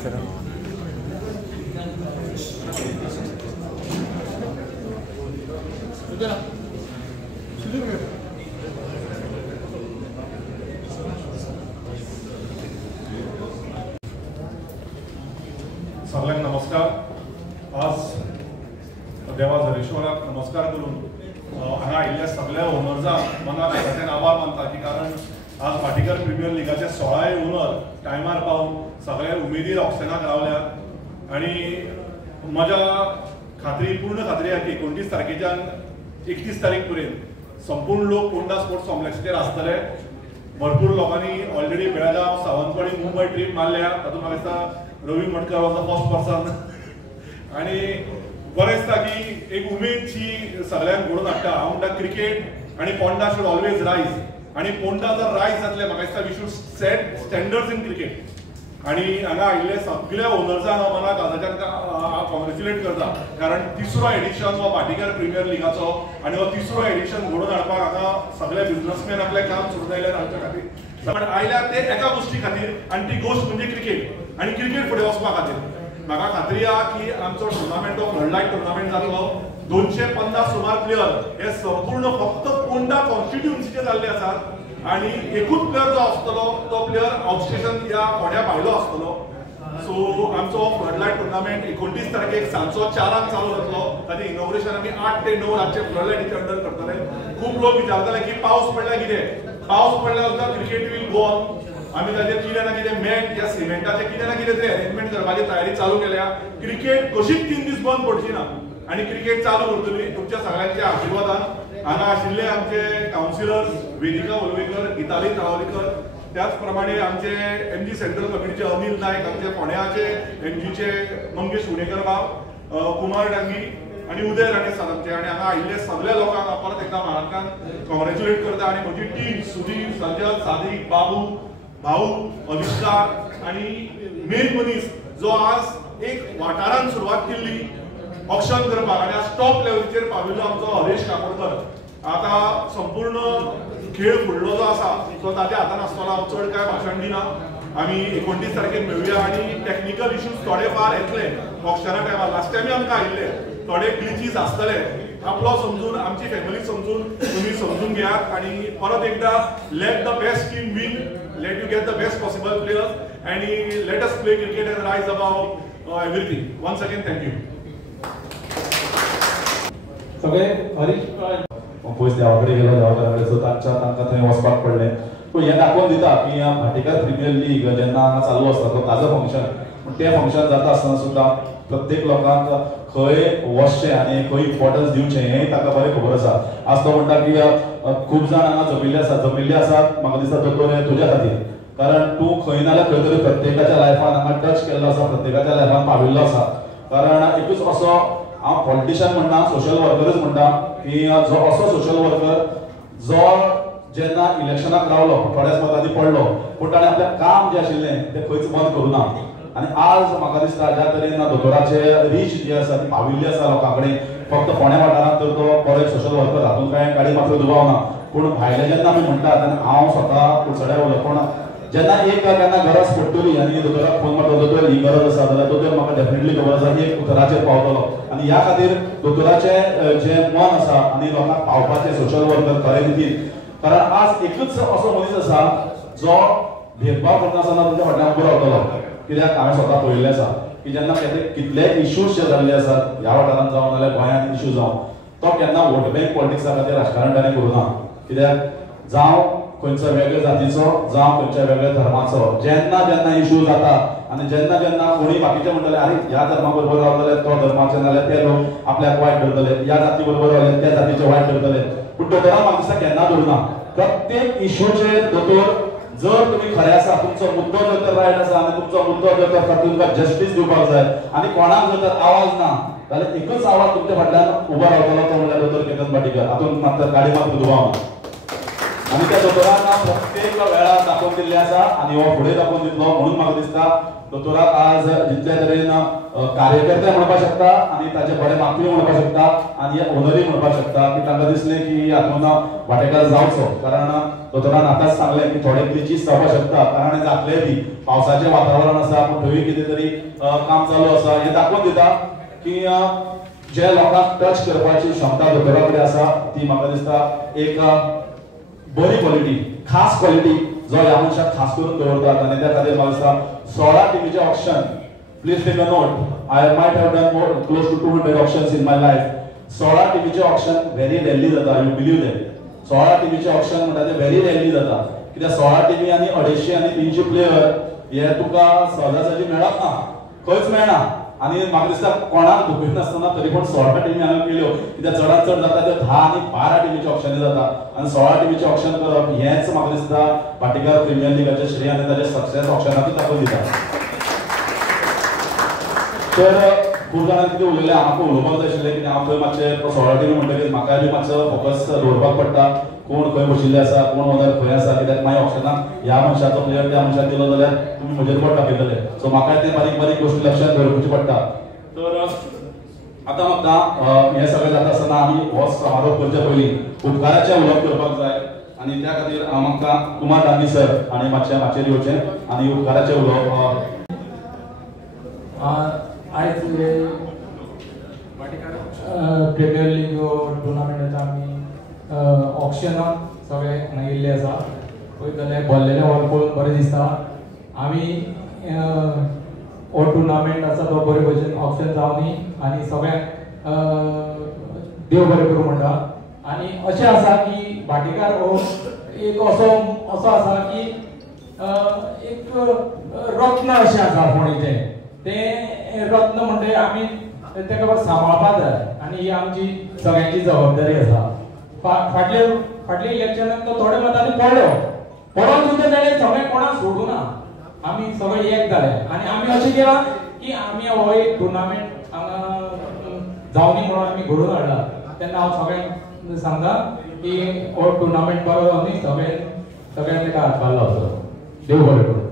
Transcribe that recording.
सगळ्यांना नमस्कार। आज देवा झरेश्वराक नमस्कार करून हांगा आयिल्ल्या सगळ्या ओनर्सांक मनाक हातान आभार मानता की कारण आज भाटीकर प्रिमियर लिगाचे 16 ओनर टायमार पावन सगळे उमेदीर ऑक्शनाक रावल्यात आणि म्हज्या खात्री पूर्ण खात्री आहे की 29 तारखेच्यान 31 तारीख पर्यंत संपूर्ण लोक पोंडा स्पोर्ट्स कॉम्प्लेक्साचेर आसतले। भरपूर लोकांनी ऑलरेडी बेळगाव सावंतवाडी मुंबई ट्रीप मारल्या। तातूंत म्हाका दिसता Ravi Matkar was the first person आणि बरें दिसता की एक उमेदची सगळ्यांक घडोवन हाडटा। हांव म्हणटा क्रिकेट आणि पोंडा शूड ऑलवेज रायज आणि पोंडा जर रायज जातले म्हाका दिसता we should set standards in cricket आणि हांगा आयिल्ले सगळ्या ओनर्सांक हांव मनाक हाताच्यान कॉंग्रॅच्युलेट करता कारण 3रो एडिशन हो भाटीकर प्रिमियर लिगाचो आणि हो 3रो एडिशन घडोवन हाडपाक हांगा सगळे बिझनेसमॅन आपलें काम सोडून आयल्यात आमच्या खातीर। पण आयल्यात ते एका गोष्टी खातीर आणि ती गोष्ट म्हणजे क्रिकेट आणि क्रिकेट फुडें वचपा खातीर। म्हाका खात्री आहा की आमचो टुर्नामेंट हो फ्लडलायट टुर्नामेंट जातलो। 250 सुमार प्लेयर हे संपूर्ण फक्त पोंडा कॉन्स्टिट्युएन्सीचे जाल्ले आसात आणि एकूच प्लेयर जो आसतलो तो प्लेयर आउटस्टेशन या फोंड्या भायलो आसतलो। सो आमचो फ्लडलायट टुर्नामेंट 29 तारखेक सांजचो 4 चालू जातलो। ताचे इनॉग्रेशन आमी 8 ते 9 रातचे फ्लडलायटीचे अंडर करतले। खूब लोक विचारतले की पावस पडल्यार कितें, पावस पडल्यार सुद्दां क्रिकेट वील गो ऑन। आमी ताचेर कितें ना कितें मॅट या सिमेंटाचे कितें ना कितें तरी अरेंजमेंट करपाची तयारी चालू केल्या। क्रिकेट कशीच 3 दीस बंद पडची ना आणि क्रिकेट चालू करतली तुमच्या सगळ्यांच्या आशिर्वादान। हांगा आशिल्ले आमचे काउन्सिलर्स वेदिका उलवेकर, गीताली तळावलीकर, त्याच प्रमाणे आमचे एमजी सेंट्रल कमिटीचे अनिल नायक, आमचे फोंड्याचे एमजीचे मंगेश उणेकर बाब, कुमार डांगी आणि उदय राणे सारंगचे आणि हांगा आयिल्ले सगळ्या लोकांक परत एकदा म्हाका कॉंग्रॅच्युलेट करता आणि म्हजी टीम सुधीर, संजय, सादिक, बाबू, भाऊ, अविष्कार आणि मेन मनीस जो आज एक वाठारान सुरवात केल्ली ऑक्शन करपाक आणि आज टॉप लेवलीचेर पाविल्लो आमचो हरेश काकोडकर। आता संपूर्ण खेळ फुडलो जो आसा तो ताच्या हातान आसतलो। हांव चड काय भाशण दिना। आमी 29 तारखेक मेळुया आणि टेक्निकल इश्यूज थोडे फार येतले ऑक्शना टायमार। लास्ट टायमी आमकां आयिल्ले थोडे ग्लिचीस आसतले। आपलो समजून आमची फॅमिली समजून तुम्ही समजून घेयात आणि परत एकदा let the best team win, let you get the best possible players आणि let us play cricket and rise about everything. Once again thank you सगळे। हरीश पयस देवाकडे गेलो, देवाकडे सो तांकां थंय वचपाक पडलें। पूण हें दाखोवन दिता की भाटीकर प्रिमियर लीग जेन्ना हांगा चालू आसता तो ताजो फंक्शन, पूण तें फंक्शन जाता आसतना सुद्दां प्रत्येक लोकांक खंय वचचें आनी खंय इम्पॉर्टन्स दिवचें हें ताका बरें खबर आसा। आज तो म्हणटा की खूब जाण हांगा जमिल्ले आसात म्हाका दिसता दोतोर हें तुज्या खातीर, कारण तूं खंय ना जाल्यार खंय तरी प्रत्येकाच्या लायफान हांगा टच केल्लो आसा, प्रत्येकाच्या लायफान पाविल्लो आसा। कारण एकूच असो हांव पॉलिटिशियन म्हणटा, सोशल वर्करच म्हणटा की जो असो सोशल वर्कर जो जेन्ना इलेक्शनाक रावलो थोड्याच मतांनी पडलो पूण ताणें आपलें काम जें आशिल्लें तें खंयच बंद करूं ना। आणि आज म्हाका दिसता ज्या तरेन दोतोराचे रीच जी आसा ती पाविल्ली आसा लोकां कडेन, फक्त फोंड्या वाठारांत तर तो बरो सोशल वर्कर हातूंत कांय गाडी मात्र दुबाव ना। पूण भायले जेन्ना आमी म्हणटात आनी हांव स्वता कुडचड्या उलयता, पूण जेन्ना एक केन्ना गरज पडटली आनी दोतोराक फोन मारता दोतोर ही गरज आसा जाल्यार दोतोर म्हाका डेफिनेटली खबर आसा की एक उतराचेर पावतलो। आनी ह्या खातीर दोतोराचें जें मन आसा आनी लोकांक पावपाचें सोशल वर्कर खरें रितीन, कारण आज एकूच असो मनीस आसा जो भेदभाव करनासतना तुमच्या फाटल्यान उबो रावतलो। कित्याक हांवें स्वता पळयल्लें आसा की जेन्ना कितलेय इश्यूज जे जाल्ले आसात ह्या वाठारांत जावं नाल्यार गोंयांत इश्यू जावं, तो केन्ना वोट बँक पॉलिटिक्सा खातीर राजकारण ताणें करूं ना। कित्याक जावं खंयच्या वेगळ्या जातीचो जावं खंयच्या वेगळ्या धर्माचो जेन्ना जेन्ना इश्यू जाता आनी जेन्ना जेन्ना कोणी बाकीचे म्हणटले अरे ह्या धर्मा बरोबर रावतले तो धर्माचे नाल्यार ते लोक आपल्याक वायट करतले, ह्या जाती बरोबर रावले त्या जातीचे वायट करतले, पूण दोतोराक म्हाका दिसता केन्ना धरना। प्रत्येक इश्यूचेर दोतोर जर तुम्ही खरे आसा, तुमचो मुद्दो जर तर रायट आसा आनी तुमचो मुद्दो जर तर तुमकां जस्टीस दिवपाक जाय आनी कोणाक जर तर आवाज ना जाल्यार एकच आवाज तुमच्या फाटल्यान उबो रावतलो तो म्हणल्यार दोतोर केतन भाटीकर। हातूंत मात्र गाडी मात्र दुबाव ना। आणि त्या दोतोरान प्रत्येक वेळार दाखोवन दिल्ले आसा आणि हो फुडें दाखोवन दितलो म्हणून म्हाका दिसता दोतोराक आज जितल्या तरेन कार्यकर्ते म्हणपाक शकता आणि ताचे बरे मागणी म्हणपाक शकता आणि ओनरी म्हणपाक शकता की तांकां दिसलें की हातून वांटेकार जावचो कारण दोतोरान आतांच सांगलें की थोडे ग्लिचीस जावपाक शकता कारण हे जातले बी पावसाचें वातावरण आसा पूण थंय कितें तरी काम चालू आसा हे दाखोवन दिता की जे लोकांक टच करपाची क्षमता दोतोरा कडेन आसा ती म्हाका दिसता एक बरी क्वालिटी खास क्वालिटी जो ह्या मनशाक खास करून दवरतात आणि त्या खातीर म्हाका दिसता 16 टीमीचे option please take a note I might have done more close to 200 options in my life 16 टीमीचे ऑप्शन व्हेरी रेअरली जाता यू बिलीव दॅट 16 टीमीचे ऑप्शन म्हणटा ते व्हेरी रेअरली जाता कित्याक 16 टीमी आनी 250 आनी 300 प्लेयर हे तुका सहजासहजी मेळत ना खंयच मेळना आणि म्हाका दिसता कोणाक दुखय नासतना तरी पण 16 टीमी हांगा केल्यो कित्याक चडांत चड जाता ते 10 आनी 12 टीमीचे ऑप्शन जाता आणि 16 टीमीचे ऑप्शन करप हेच म्हाका दिसता भाटीकार प्रिमियर लिगाचे श्रेय आनी ताचे सक्सेस ऑप्शनाकूच दाखोवन दिता तर खूब जाणां कितें उलयलें हांव उलोवपाक जाय आशिल्लें कित्याक हांव थंय मातशें 16 टीमी म्हणटकीर म्हाकाय बी मातसो फोकस दवरपाक पडटा कोण खंय बशिल्ले आसा कोण ओनर खंय आसा कित्याक मागीर ऑप्शनाक ह्या मनशाचो प्लेयर त्या मनशाक दिलो जाल्यार तुमी म्हजेर पोट दाखयतले सो म्हाका ते बारीक बारीक गोश्टी लक्षांत दवरपाची पडटा तर आतां म्हाका हें सगळें जाता आसतना आमी हो समारोप करचे पयलीं उपकाराचें उलोवप करपाक जाय आनी त्या खातीर म्हाका कुमार गांधी सर आनी मातशें येवचें आनी उपकाराचें उलोवप आयज प्रिमियर लीग टुर्नामेंटाच्या आमी ऑप्शनाक सगळे हांगा येयल्ले आसा पळयतले भरलेले हॉल पळोवन बरें दिसता आमी हो टुर्नामेंट आसा तो बरे भशेन ऑप्शन जावनी आनी सगळ्यांक देव बरें करूं म्हणटा आनी अशें आसा की भाटीकार हो एक असो आसा की एक रत्न अशें आसा फोंडेचें तें रत्न म्हणटे आमी तेका सांबाळपाक जाय आनी ही आमची सगळ्यांची जबाबदारी आसा फाटल्या इलेक्शनाक तो थोड्या मतांनी पडोन सुद्दां ताणें सगळें कोणाक सोडूं ना आमी सगळे एक जाले आनी आमी अशें केलां की आमी हो एक टुर्नामेंट हांगा जावनी म्हणून आमी घडोवन हाडला तेन्ना हांव सगळ्यांक सांगता की हो टुर्नामेंट बरो जावनी सगळ्यांनी ताका हातभार लावचो देव बरें करूं